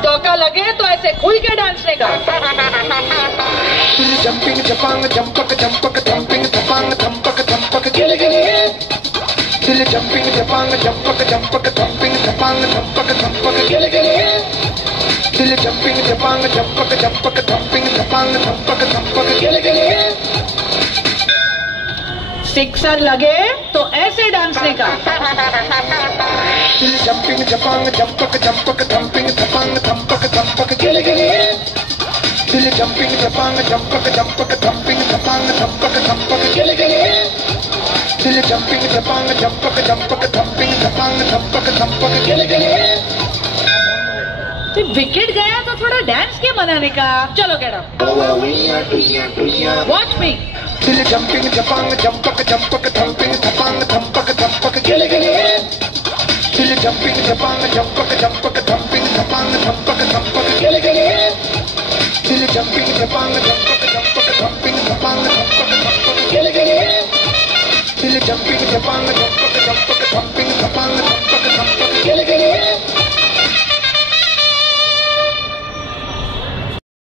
धोखा लगे तो ऐसे खुल के डांसने का। जंपिंग जपांग जंपक जंपक जंपिंग जपांग जंपक जंपक गिले गिले दिल जंपिंग जपांग जंपक जंपक जंपिंग जपांग जंपक जंपक गिले गिले दिल जंपिंग जपांग जंपक जंपक जंपिंग जपांग जंपक जंपक गिले गिले। सिक्सर लगे तो ऐसे डांसने का। दिल जंपिंग जपांग जंपक जंपक जंपिंग जपांग जंपक जंपक गिले गिले दिल जंपिंग जपांग जंपक जंपक जंपिंग जपांग जंपक जंपक गिले गिले दिल जंपिंग जपांग जंपक जंपक जंपिंग जपांग जंपक जंपक गिले गिले। विकेट गया तो थोड़ा डांस के मनाने का। चलो गेट अप, वॉच मी। दिल जंपिंग जपांग जंपक जंपक जंपिंग जपांग जंपक जंपक गिले गिले दिल जंपिंग जपांग जंपक जंपक जंपिंग जपांग जंपक जंपक गिले गिले दिल जंपिंग जपांग जंपक जंपक जंपिंग जपांग जंपक जंपक गिले गिले दिल जंपिंग जपांग जंपक जंपक जंपिंग जपांग